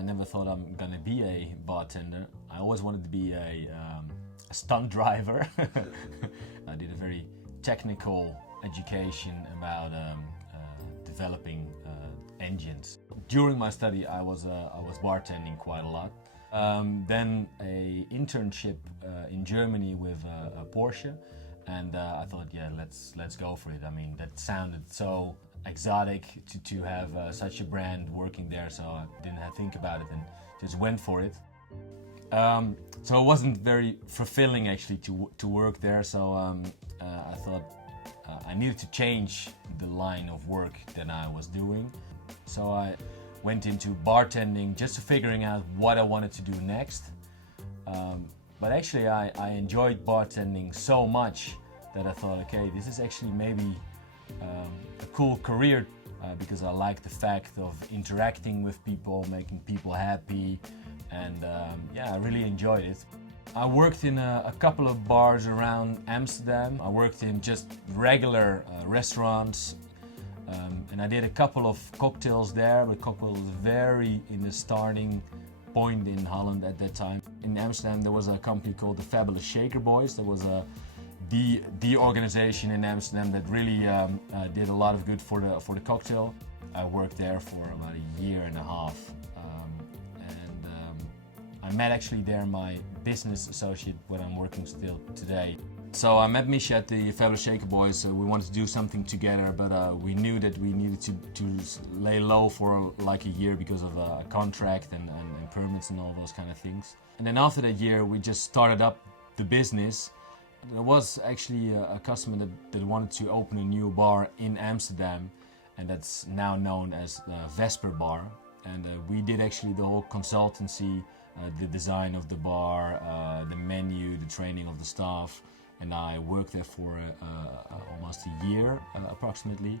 I never thought I'm gonna be a bartender. I always wanted to be a stunt driver. I did a very technical education about developing engines. During my study, I was bartending quite a lot. Then a internship in Germany with Porsche, and I thought, yeah, let's go for it. I mean, that sounded so exotic to have such a brand working there, so I didn't have to think about it and just went for it. So it wasn't very fulfilling actually to work there, so I thought I needed to change the line of work that I was doing. So I went into bartending just to figuring out what I wanted to do next. But actually I enjoyed bartending so much that I thought, okay, this is actually maybe a cool career because I like the fact of interacting with people, making people happy, and yeah, I really enjoyed it. I worked in a couple of bars around Amsterdam. I worked in just regular restaurants, and I did a couple of cocktails there, but cocktails very in the starting point in Holland at that time. In Amsterdam there was a company called the Fabulous Shaker Boys. That was the organization in Amsterdam that really did a lot of good for the cocktail. I worked there for about a year and a half, and I met actually there my business associate where I'm working still today. So I met Misha at the Fabulous Shaker Boys. We wanted to do something together, but we knew that we needed to lay low for like a year because of a contract and permits and all those kind of things. And then after that year, we just started up the business. There was actually a customer that wanted to open a new bar in Amsterdam, and that's now known as Vesper Bar. And we did actually the whole consultancy, the design of the bar, the menu, the training of the staff. And I worked there for almost a year, approximately.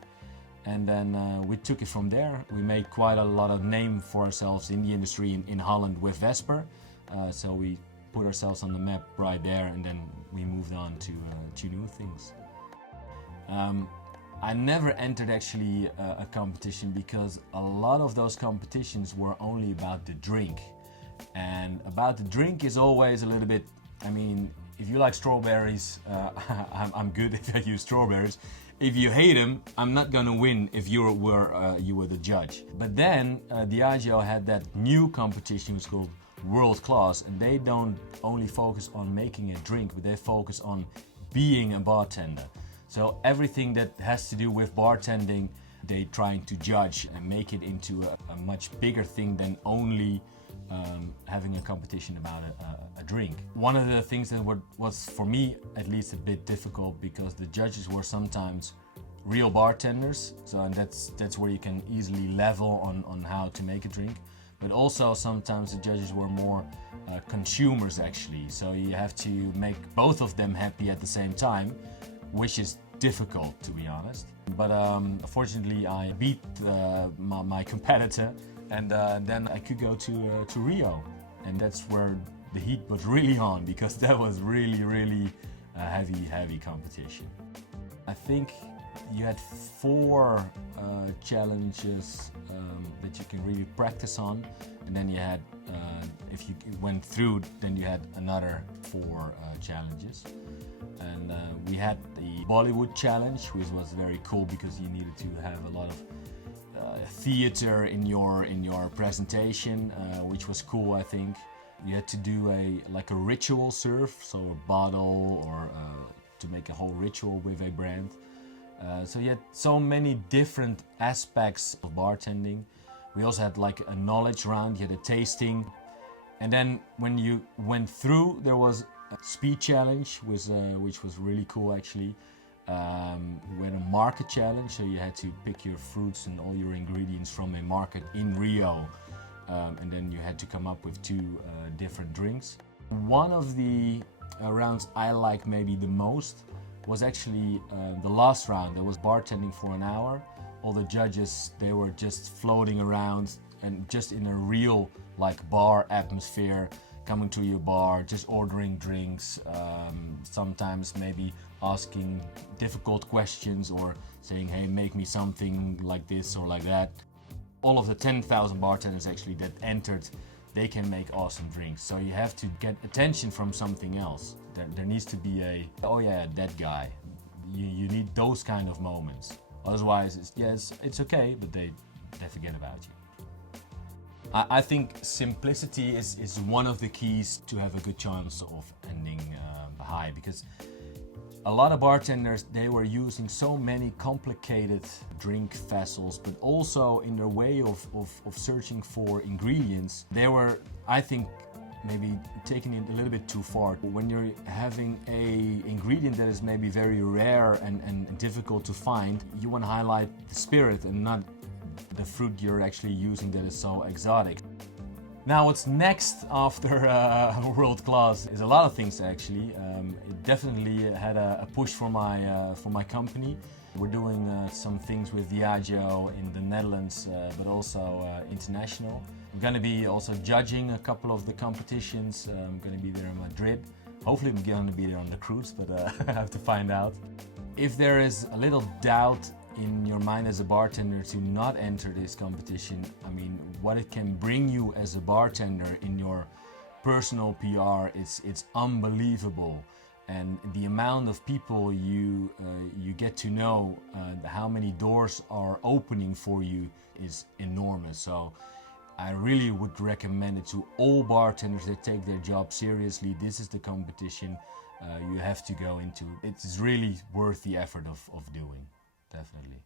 And then we took it from there. We made quite a lot of name for ourselves in the industry in Holland with Vesper. So we put ourselves on the map right there, and then we moved on to new things. I never entered actually a competition because a lot of those competitions were only about the drink. And about the drink is always a little bit, I mean, if you like strawberries, I'm good if I use strawberries. If you hate them, I'm not gonna win if you were the judge. But then Diageo had that new competition, which is called World Class, and they don't only focus on making a drink, but they focus on being a bartender. So everything that has to do with bartending, they trying to judge and make it into a much bigger thing than only having a competition about a drink. One of the things that was for me at least a bit difficult because the judges were sometimes real bartenders, so and that's where you can easily level on how to make a drink. But also sometimes the judges were more consumers actually, so you have to make both of them happy at the same time, which is difficult to be honest. But fortunately I beat my competitor, and then I could go to Rio, and that's where the heat was really on because that was really a heavy competition. I think you had 4 challenges that you can really practice on, and then you had, if you went through, then you had another 4 challenges. And we had the Bollywood challenge, which was very cool because you needed to have a lot of theater in your presentation, which was cool. I think you had to do a ritual serve, so a bottle or to make a whole ritual with a brand. So you had so many different aspects of bartending. We also had like a knowledge round, you had a tasting, and then when you went through, there was a speed challenge, which was really cool actually. We had a market challenge, so you had to pick your fruits and all your ingredients from a market in Rio, and then you had to come up with 2 different drinks. One of the rounds I like maybe the most was actually the last round. That was bartending for an hour. All the judges, they were just floating around and just in a real like bar atmosphere, coming to your bar, just ordering drinks, sometimes maybe asking difficult questions or saying, hey, make me something like this or like that. all of the 10,000 bartenders actually that entered, they can make awesome drinks. So you have to get attention from something else. There needs to be a, oh yeah, that guy. You need those kind of moments. Otherwise, it's okay, but they forget about you. I think simplicity is one of the keys to have a good chance of ending high, because a lot of bartenders, they were using so many complicated drink vessels, but also in their way of searching for ingredients, they were, I think, maybe taking it a little bit too far. When you're having a ingredient that is maybe very rare and difficult to find, you want to highlight the spirit and not the fruit you're actually using that is so exotic. Now, what's next after world class is a lot of things actually. It definitely had a push for my company. We're doing some things with Diageo in the Netherlands, but also international. I'm going to be also judging a couple of the competitions. I'm going to be there in Madrid. Hopefully I'm going to be there on the cruise, but I have to find out. If there is a little doubt in your mind as a bartender to not enter this competition, I mean, what it can bring you as a bartender in your personal PR, it's unbelievable. And the amount of people you get to know, how many doors are opening for you is enormous. So I really would recommend it to all bartenders that take their job seriously. This is the competition you have to go into. It's really worth the effort of doing, definitely.